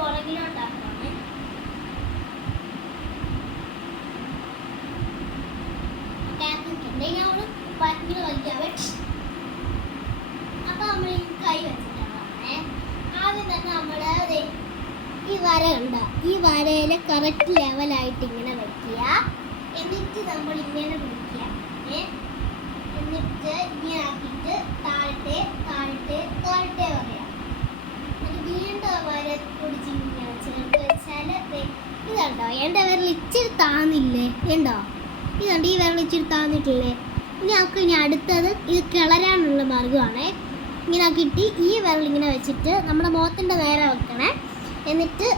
പുറകിലോട്ടാക്കണേ. അപ്പൊ നമ്മൾ കൈ വെച്ചിട്ടാണ്. ആദ്യം തന്നെ നമ്മള് ഈ വര കണ്ട, ഈ വരയില് കറക്റ്റ് ലെവലായിട്ട് ഇങ്ങനെ വെക്കുക. എന്നിട്ട് നമ്മൾ ഇങ്ങനെ പിടിക്കുക. എന്നിട്ട് ഇങ്ങനെ ആക്കിയിട്ട് താഴത്തെ താഴത്തെ താഴത്തെ പറയാം. എന്നിട്ട് വീണ്ടും വര പിടിച്ച് ഇങ്ങനെ ചേർത്ത് വെച്ചാൽ ഇതുണ്ടോ, എൻ്റെ വിരൽ ഇച്ചിരി താന്നില്ലേ? ഉണ്ടോ? ഇതുണ്ട്, ഈ വിരൽ ഇച്ചിരി താന്നിട്ടില്ലേ? ഇനി നമുക്ക് ഇനി അടുത്തത് ഇത് കിളരാനുള്ള മാർഗ്ഗമാണ്. ഇങ്ങനെ ആക്കിയിട്ട് ഈ വിരൽ ഇങ്ങനെ വെച്ചിട്ട് നമ്മുടെ മുഖത്തിൻ്റെ നേരെ വെക്കണേ. എന്നിട്ട്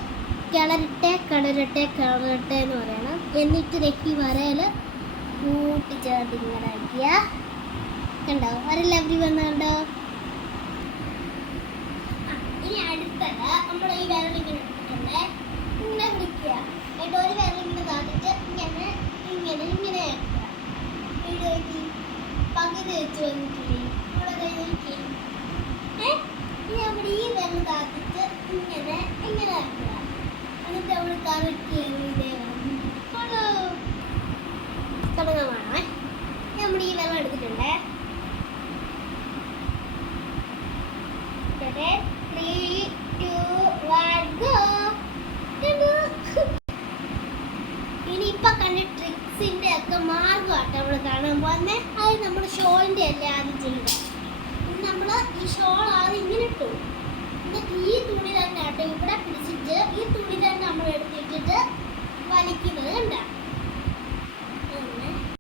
കിളരട്ടെ കിളരട്ടെ കിളരട്ടെ എന്ന് പറയണം. എന്നിട്ട് ഈ വരയിൽ കൂട്ടിച്ചേർത്ത് ഇങ്ങനെ ആക്കിയ കണ്ടോ, വരല്ല എവരി വന്നുണ്ടോ? ഇനി അടുത്തത് നമ്മൾ ഈ വിരൽ ഇങ്ങനെ എടുക്കണ്ടേ, ഇങ്ങനെ പിടിക്കുക. എന്നിട്ട് ഒരു വിരൽ ഇങ്ങനെ താത്തിട്ട് ഇങ്ങനെ ഇങ്ങനെ ഇങ്ങനെ ആക്കുക. പകുതി വെച്ച് വന്നിട്ടില്ലേ ഇവിടെ കൈ നോക്കി. ഇനി നമ്മൾ ഈ വിരൽ താത്തിട്ട് ഇങ്ങനെ ഇങ്ങനെ ആക്കുക. എന്നിട്ട് നമ്മൾ കറക്റ്റ് തുടങ്ങാണേ. നമ്മൾ ഈ വെള്ളം എടുത്തിട്ടുണ്ട്. 3, 2, 1 go. ഇനിയിപ്പൊ കണ്ട ട്രിക്സിന്റെ ഒക്കെ മാർഗമായിട്ട് നമ്മൾ കാണാൻ പോകുന്നത്. അത് നമ്മൾ ഷോളിന്റെ അല്ലേ ആദ്യം ചെയ്യുക. നമ്മൾ ഈ ഷോൾ ആദ്യം ഇങ്ങനെ ഇട്ടു. എന്നിട്ട് ഈ തുണി തന്നെ ആട്ടോ ഇവിടെ പിടിച്ചിട്ട് ഈ തുണി തന്നെ നമ്മൾ എടുത്തിട്ടിട്ട് വലിക്കുന്നത് കണ്ട.